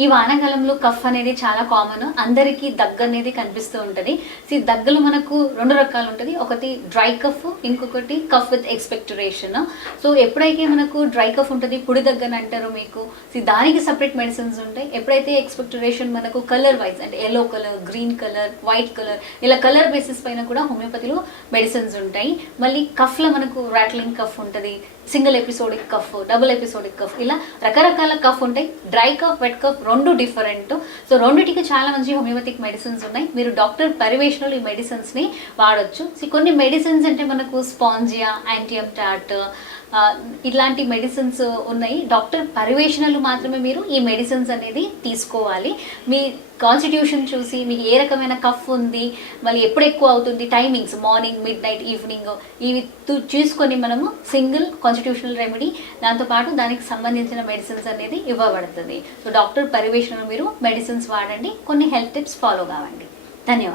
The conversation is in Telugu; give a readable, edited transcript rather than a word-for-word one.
ఈ వానాకాలంలో కఫ్ అనేది చాలా కామన్. అందరికీ దగ్గు అనేది కనిపిస్తూ ఉంటుంది. దగ్గులు మనకు రెండు రకాలు ఉంటుంది. ఒకటి డ్రై కఫ్, ఇంకొకటి కఫ్ విత్ ఎక్స్పెక్టరేషన్. సో ఎప్పుడైతే మనకు డ్రై కఫ్ ఉంటుంది, పొడి దగ్గు అని అంటారు మీకు. దానికి సపరేట్ మెడిసిన్స్ ఉంటాయి. ఎప్పుడైతే ఎక్స్పెక్టరేషన్ మనకు కలర్ వైజ్ అంటే yellow colour, green colour, white colour, ఇలా కలర్ బేసిస్ పైన కూడా హోమియోపతిలో మెడిసిన్స్ ఉంటాయి. మళ్ళీ కఫ్లో మనకు రాట్లింగ్ కఫ్ ఉంటుంది, single episodic cough, double episodic cough, ఇలా రకరకాల కఫ్ ఉంటాయి. డ్రై కఫ్, వెట్ కఫ్ రెండు డిఫరెంట్. సో రెండిటికి చాలా మంచి హోమియోపతిక్ మెడిసిన్స్ ఉన్నాయి. మీరు డాక్టర్ పర్యవేక్షణలో ఈ మెడిసిన్స్ని వాడచ్చు. కొన్ని మెడిసిన్స్ అంటే మనకు స్పాంజియా, యాంటీఎంటాట్ ఇలాంటి మెడిసిన్స్ ఉన్నాయి. డాక్టర్ పర్యవేక్షణలు మాత్రమే మీరు ఈ మెడిసిన్స్ అనేది తీసుకోవాలి. మీ కాన్స్టిట్యూషన్ చూసి మీకు ఏ రకమైన కఫ్ ఉంది, మళ్ళీ ఎప్పుడు ఎక్కువ అవుతుంది, timings morning, mid night, evening ఇవి చూసుకొని మనము సింగిల్ కాన్స్టిట్యూషనల్ రెమెడీ, దాంతోపాటు దానికి సంబంధించిన మెడిసిన్స్ అనేది ఇవ్వబడుతుంది. సో డాక్టర్ పర్యవేక్షణలో మీరు మెడిసిన్స్ వాడండి, కొన్ని హెల్త్ టిప్స్ ఫాలో కావండి. ధన్యవాదాలు.